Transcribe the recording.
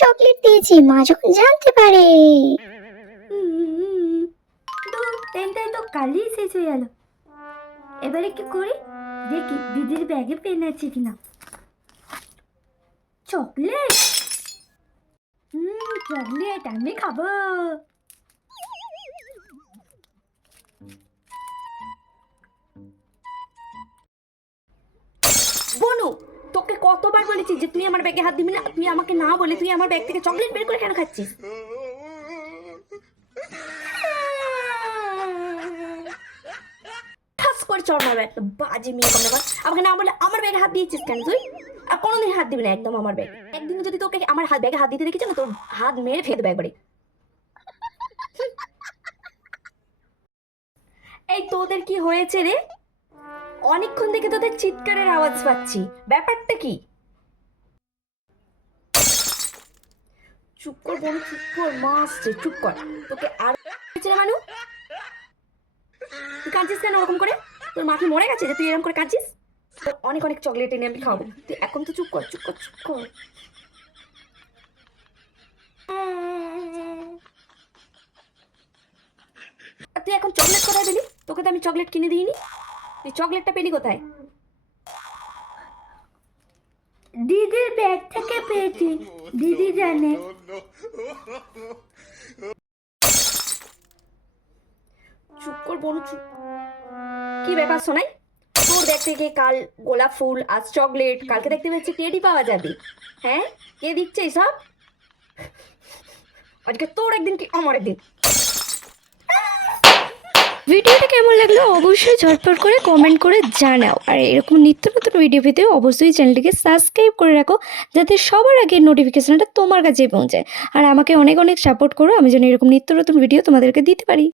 Chocolate দিয়েছি, মা যখন জানতে পারে। পেনটাই তো কালই শেষ হয়ে গেল। এবারে কি করি? দেখি দিদির ব্যাগে পেন আছে কিনা। চকলেট? হুম, চকলেট আমি খাব। কতবার বলেছি যে তুই আমার ব্যাগে হাত দিবি না? তুই আমাকে না বলে তুই আমার ব্যাগ থেকে চকলেট বের করে কেন খাচ্ছিস? করে আমাকে না বলে আমার হাত দিয়েছিস কেন তুই? কোনোদিন হাত দিবি না একদম আমার ব্যাগ। একদিন যদি তোকে আমার হাত ব্যাগে হাত হাত মেরে একবারে। এই তোদের কি হয়েছে রে? অনেকক্ষণ থেকে তোদের চিৎকারের আওয়াজ পাচ্ছি। ব্যাপারটা কি? চুপ কর বোন চুপ কর, মা চুপ কর। তোকে আর রে মানু? তুই কাঁদছিস কেন ওরকম করে? তোর মা মরে গেছে? যে তুই এরকম করে কাঁদছিস? তোর অনেক অনেক চকলেট এনে আমি খাওয়াবো। তুই এখন তো চুপ কর চুপ কর চুপ কর। তুই এখন চকলেট কোথায় দিলি তোকে তো আমি চকলেট কিনে দিইনি। তুই চকলেটটা পেলি কোথায়? দিদির ব্যাগ থেকে পেয়েছি। দিদি জানে। চুপ কর বোন চুপ। কি ব্যাপার শোনাই তোর ব্যাগ থেকে কাল গোলাপ ফুল আজ চকলেট কালকে দেখতে পাচ্ছি টেডি পাওয়া যাবে। হ্যাঁ? কে দিচ্ছে সব আজকে তোর একদিন কি আমার একদিন? ভিডিওটা কেমন লাগল অবশ্যই ঝটপট করে কমেন্ট করে জানাও। আর এরকম নিত্য নতুন ভিডিও পেতে অবশ্যই চ্যানেলটিকে সাবস্ক্রাইব করে রাখো, যাতে সবার আগে নোটিফিকেশনটা তোমার কাছে পৌঁছায়। আর আমাকে অনেক অনেক সাপোর্ট করো, আমি যেন এরকম নিত্য নতুন ভিডিও তোমাদেরকে দিতে পারি।